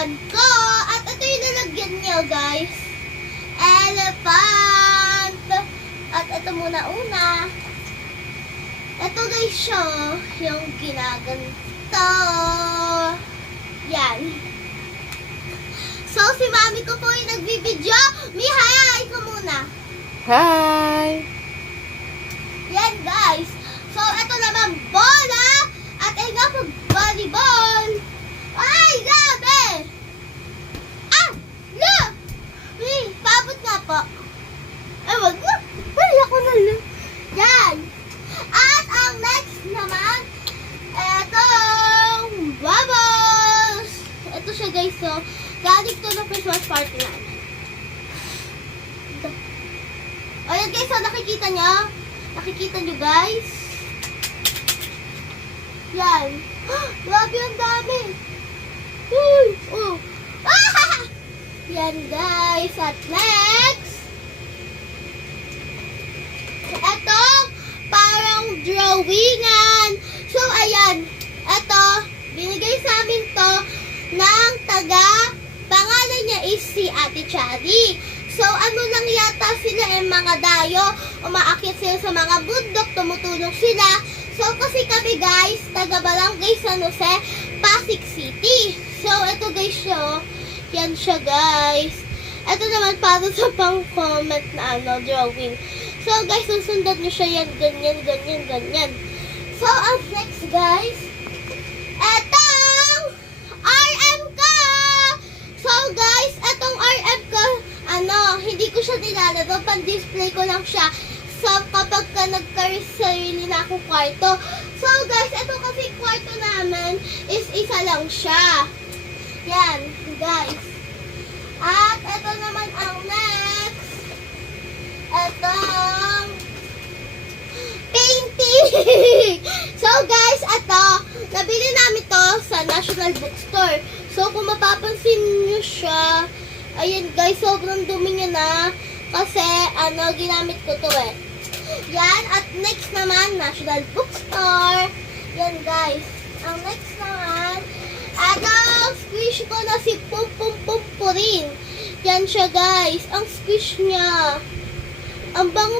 laruan ko. At ito yung nalagyan niyo, guys. Elephant. At ito muna una. Ito guys siya, yung ginaganto. Yan. So, si mami ko po yung nagbibideo. Hi ka muna. Hi! Yan guys. So, ito naman bola. At ay nga pag volleyball. Ay, gabi! Ah! No! Pabot nga po. Ay, wag na. Ay, ako na lang. Yan. At ang next naman, etong bubbles. Ito siya guys, so, galing to ng Christmas party namin. O yan guys, so nakikita nyo? Nakikita nyo guys? Yan. Grabe ang dami. Oh. Ah! Yan guys. At next, etong parang drawingan. So, ayan. Ito, binigay sa amin to ng pangalan niya is si Ate Chari. So, ano lang yata sila mga dayo. Umaakyat sila sa mga bundok, tumutulong sila. So, kasi kami guys, taga-Barangay San Jose, Pasig City. So, ito guys siya. Yan siya guys. Ito naman para sa pang-comment na drawing. So, guys, susundan nyo siya yan. Ganyan, ganyan, ganyan. So, ang next, guys, etong RM ko! So, guys, etong RM ko, hindi ko siya nilalaro. Pan-display ko lang siya. So, kapag ka nagka-sarili na akong kwarto. So, guys, ito kasi kwarto namin is isa lang siya. Yan, guys. At, ito naman ang next. Etong painting! So guys, ito, nabili namin to sa National Bookstore. So kung mapapansin nyo siya, ayan guys, sobrang dumi niya na. Kasi, ginamit ko to eh. Yan, at next naman, National Bookstore. Yan guys. Ang next naman, squish ko na si Pum Pum Pum Purin. Yan siya guys, ang squish niya. Ang bango